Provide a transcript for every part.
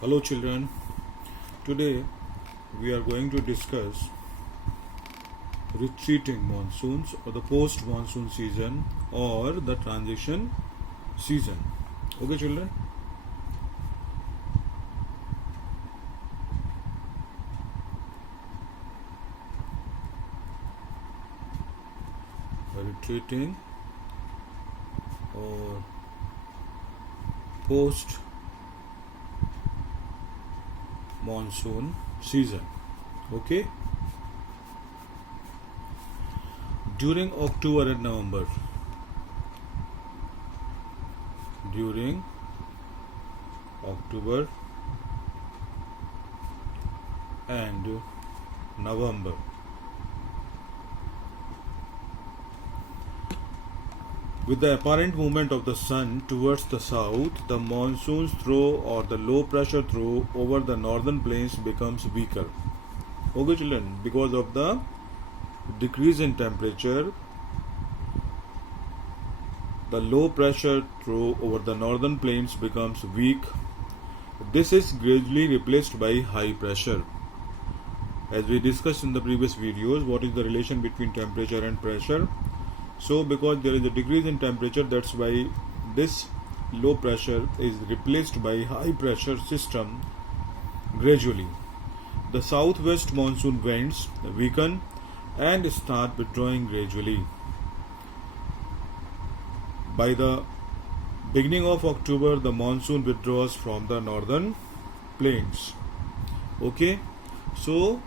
Hello children, today we are going to discuss retreating monsoons or the post monsoon season or the transition season. Okay children? Retreating or post monsoon season. Okay, during October and November, during October and November, with the apparent movement of the sun towards the south, the monsoon's throw or the low pressure throw over the northern plains becomes weaker. Okay children, because of the decrease in temperature, the low pressure throw over the northern plains becomes weak. This is gradually replaced by high pressure. As we discussed in the previous videos, what is the relation between temperature and pressure? So because there is a decrease in temperature, that's why this low pressure is replaced by high pressure system gradually. The southwest monsoon winds weaken and start withdrawing gradually. By the beginning of October, the monsoon withdraws from the northern plains. Okay, so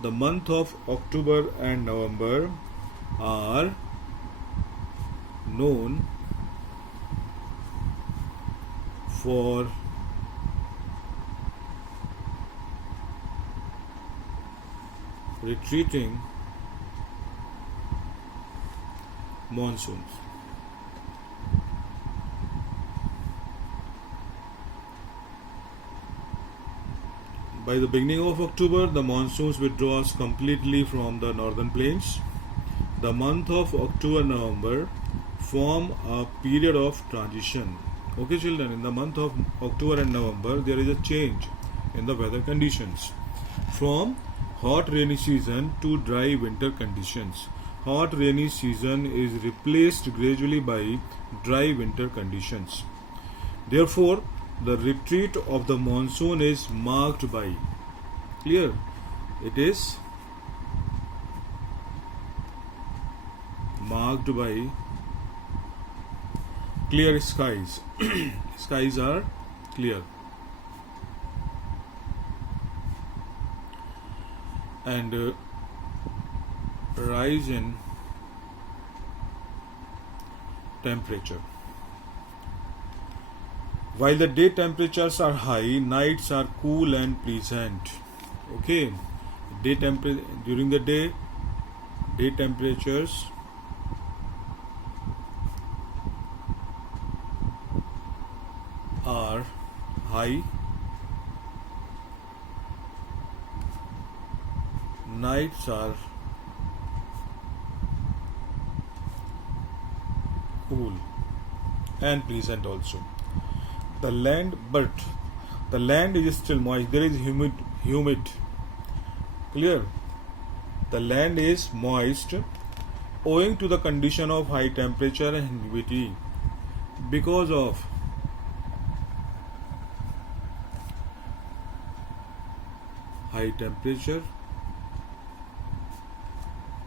the month of October and November are known for retreating monsoons. By the beginning of October, the monsoons withdraws completely from the northern plains. The month of October-November form a period of transition. Okay children, in the month of October and November, there is a change in the weather conditions from hot rainy season to dry winter conditions. Hot rainy season is replaced gradually by dry winter conditions. Therefore, the retreat of the monsoon is marked by, clear, it is marked by clear skies. Skies are clear and rise in temperature. While the day temperatures are high, nights are cool and pleasant. Okay, during the day temperatures are high, nights are cool and pleasant also. The land is still moist. There is humid. Clear? The land is moist owing to the condition of high temperature and humidity. Because of high temperature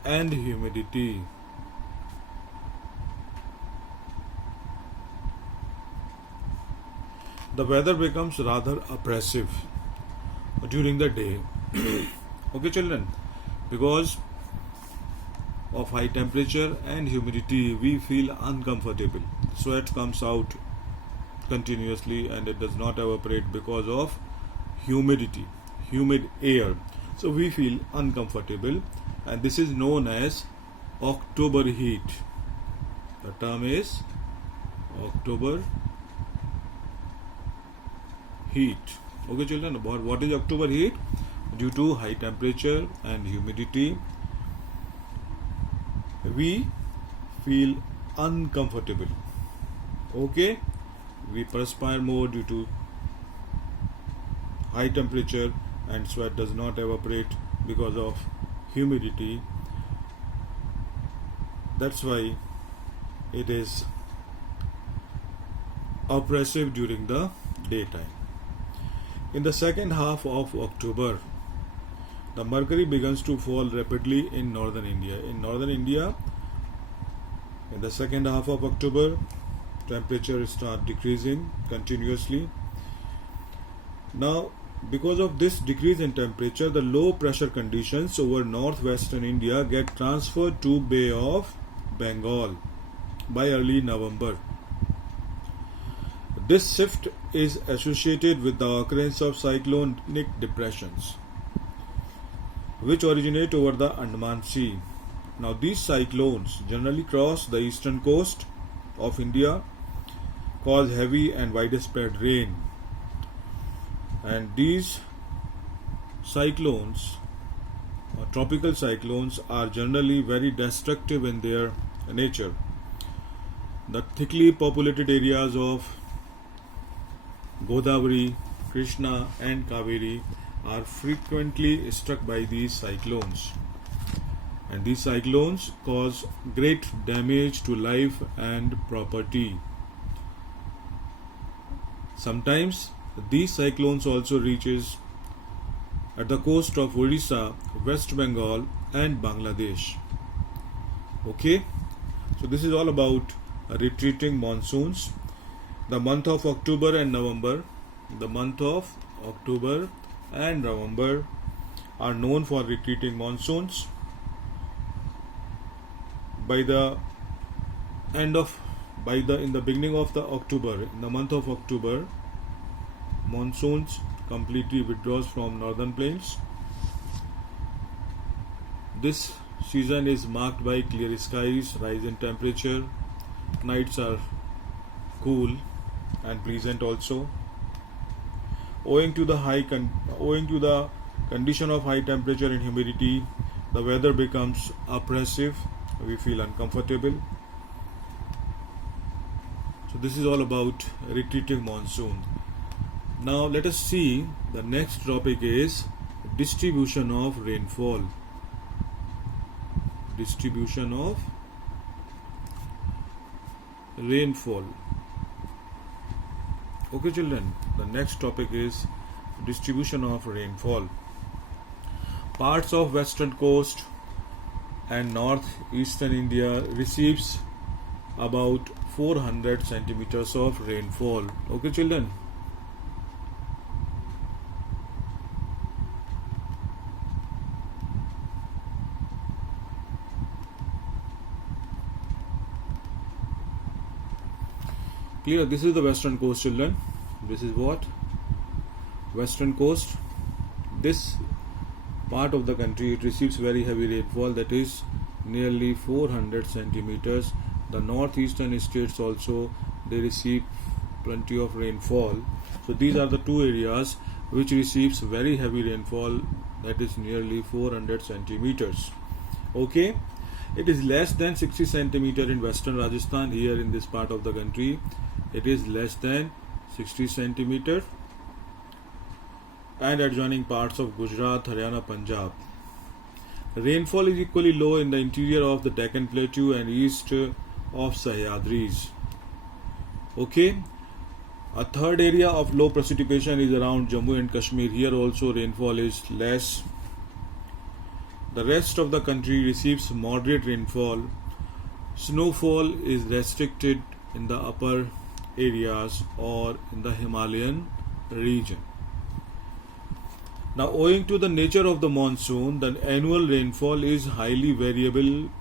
and humidity, the weather becomes rather oppressive during the day. Okay children, because of high temperature and humidity, we feel uncomfortable. Sweat comes out continuously and it does not evaporate because of humidity, humid air. So we feel uncomfortable, and this is known as October heat. The term is October heat. Okay children, about what is October heat? Due to high temperature and humidity, we feel uncomfortable. Okay, we perspire more due to high temperature and sweat does not evaporate because of humidity. That's why it is oppressive during the daytime. In the second half of October, the mercury begins to fall rapidly in northern India. In northern India, in the second half of October, temperature start decreasing continuously. Now, because of this decrease in temperature, the low pressure conditions over northwestern India get transferred to Bay of Bengal by early November. This shift is associated with the occurrence of cyclonic depressions, which originate over the Andaman Sea. Now, these cyclones generally cross the eastern coast of India, cause heavy and widespread rain, and these cyclones, tropical cyclones, are generally very destructive in their nature. The thickly populated areas of Godavari, Krishna and Kaveri are frequently struck by these cyclones, and these cyclones cause great damage to life and property. Sometimes these cyclones also reaches at the coast of Orissa, West Bengal and Bangladesh. Okay, so this is all about retreating monsoons. The month of October and November, are known for retreating monsoons. In the beginning of the October, in the month of October, monsoons completely withdraws from northern plains. This season is marked by clear skies, rise in temperature, nights are cool and pleasant also. Owing to the condition of high temperature and humidity, the weather becomes oppressive. We feel uncomfortable. So this is all about retreating monsoon. Now let us see, the next topic is distribution of rainfall. Distribution of rainfall. Okay children, the next topic is distribution of rainfall. Parts of western coast and northeastern India receives about 400 centimeters of rainfall. Okay children. Clear? This is the western coast children. This is what? Western coast. This part of the country, it receives very heavy rainfall, that is nearly 400 centimeters. The northeastern states also, they receive plenty of rainfall. So these are the two areas which receives very heavy rainfall, that is nearly 400 centimeters. Okay, it is less than 60 centimeter in western Rajasthan. Here in this part of the country, it is less than 60 centimeter, and adjoining parts of Gujarat, Haryana, Punjab. Rainfall is equally low in the interior of the Deccan Plateau and east of Sahyadris. Okay, a third area of low precipitation is around Jammu and Kashmir. Here also rainfall is less. The rest of the country receives moderate rainfall. Snowfall is restricted in the upper areas or in the Himalayan region. Now, owing to the nature of the monsoon, the annual rainfall is highly variable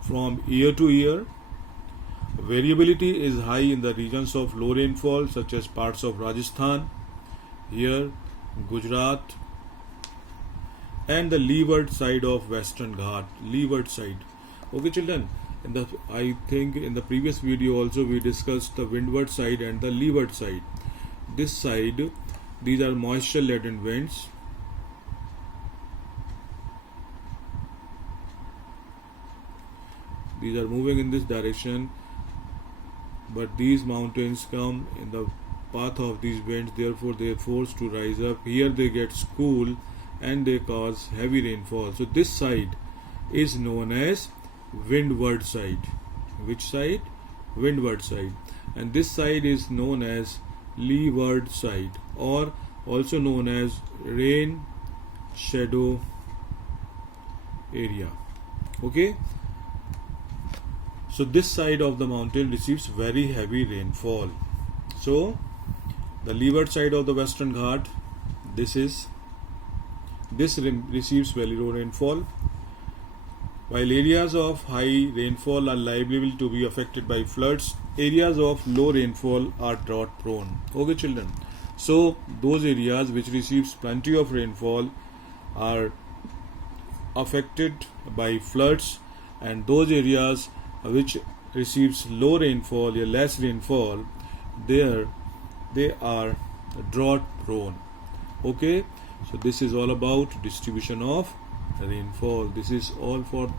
from year to year. Variability is high in the regions of low rainfall, such as parts of Rajasthan, here, Gujarat, and the leeward side of Western Ghat. Leeward side. Okay, children. I think in the previous video also we discussed the windward side and the leeward side. This side, these are moisture laden winds. These are moving in this direction, but these mountains come in the path of these winds, therefore they are forced to rise up. Here they get cool and they cause heavy rainfall. So this side is known as windward side. Which side? Windward side. And this side is known as leeward side, or also known as rain shadow area. Okay, so this side of the mountain receives very heavy rainfall. So the leeward side of the Western Ghat, this receives very low rainfall, while areas of high rainfall are liable to be affected by floods. Areas of low rainfall are drought prone. Okay children, so those areas which receives plenty of rainfall are affected by floods, and those areas which receives low rainfall or less rainfall, they are drought prone. Okay, so this is all about distribution of rainfall. This is all for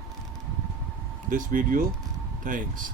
this video. Thanks.